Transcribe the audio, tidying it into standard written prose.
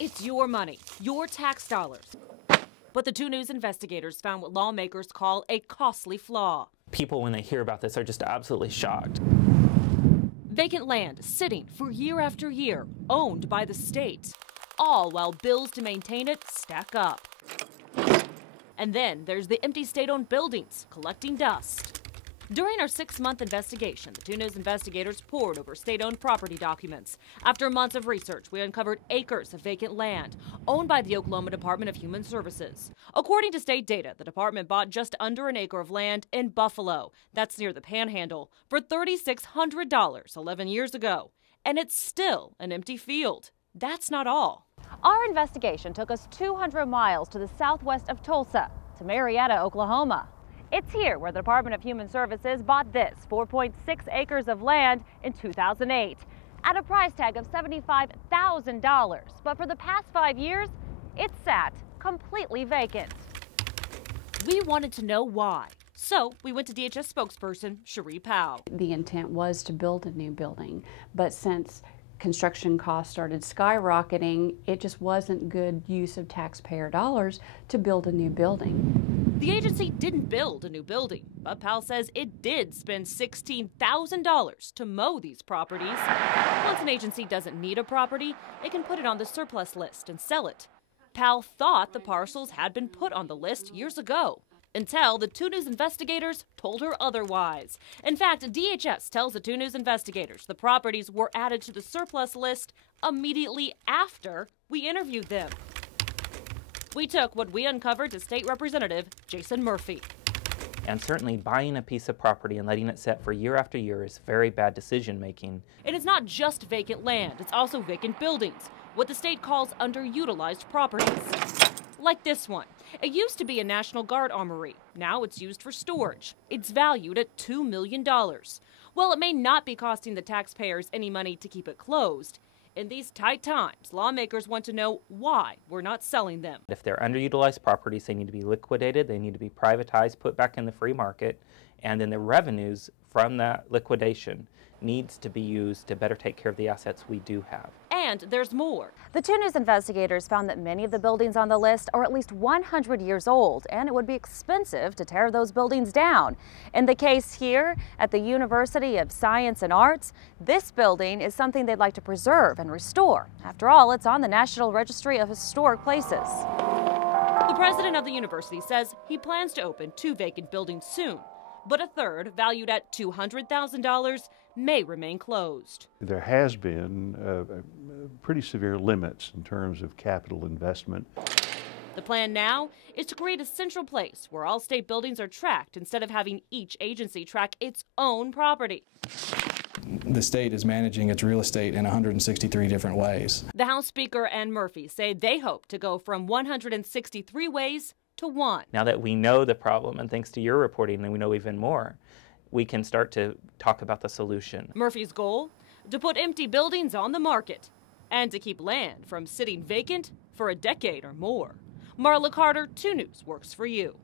It's your money, your tax dollars. But the 2 News investigators found what lawmakers call a costly flaw. People, when they hear about this, are just absolutely shocked. Vacant land sitting for year after year, owned by the state, all while bills to maintain it stack up. And then there's the empty state-owned buildings collecting dust. During our 6-month investigation, the 2 News investigators pored over state-owned property documents. After months of research, we uncovered acres of vacant land owned by the Oklahoma Department of Human Services. According to state data, the department bought just under an acre of land in Buffalo, that's near the Panhandle, for $3,600 11 years ago. And it's still an empty field. That's not all. Our investigation took us 200 miles to the southwest of Tulsa, to Marietta, Oklahoma. It's here where the Department of Human Services bought this 4.6 acres of land in 2008 at a price tag of $75,000. But for the past 5 years, it's sat completely vacant. We wanted to know why. So we went to DHS spokesperson Cherie Powell. The intent was to build a new building, but since construction costs started skyrocketing, it just wasn't good use of taxpayer dollars to build a new building. The agency didn't build a new building, but Powell says it did spend $16,000 to mow these properties. Once an agency doesn't need a property, it can put it on the surplus list and sell it. Powell thought the parcels had been put on the list years ago, until the 2 News investigators told her otherwise. In fact, DHS tells the 2 News investigators the properties were added to the surplus list immediately after we interviewed them. We took what we uncovered to State Representative Jason Murphy. And certainly buying a piece of property and letting it sit for year after year is very bad decision making. And it's not just vacant land, it's also vacant buildings, what the state calls underutilized properties. Like this one. It used to be a National Guard armory. Now it's used for storage. It's valued at $2 million. Well, it may not be costing the taxpayers any money to keep it closed. In these tight times, lawmakers want to know why we're not selling them. If they're underutilized properties, they need to be liquidated, they need to be privatized, put back in the free market, and then the revenues from that liquidation needs to be used to better take care of the assets we do have. And there's more. The 2 News investigators found that many of the buildings on the list are at least 100 years old, and it would be expensive to tear those buildings down. In the case here at the University of Science and Arts, this building is something they'd like to preserve and restore. After all, it's on the National Registry of Historic Places. The president of the university says he plans to open 2 vacant buildings soon, but a third, valued at $200,000, may remain closed. There has been pretty severe limits in terms of capital investment. The plan now is to create a central place where all state buildings are tracked instead of having each agency track its own property. The state is managing its real estate in 163 different ways. The House Speaker and Murphy say they hope to go from 163 ways to 1. Now that we know the problem, and thanks to your reporting, and we know even more, we can start to talk about the solution. Murphy's goal? To put empty buildings on the market and to keep land from sitting vacant for a decade or more. Marla Carter, 2 News works for you.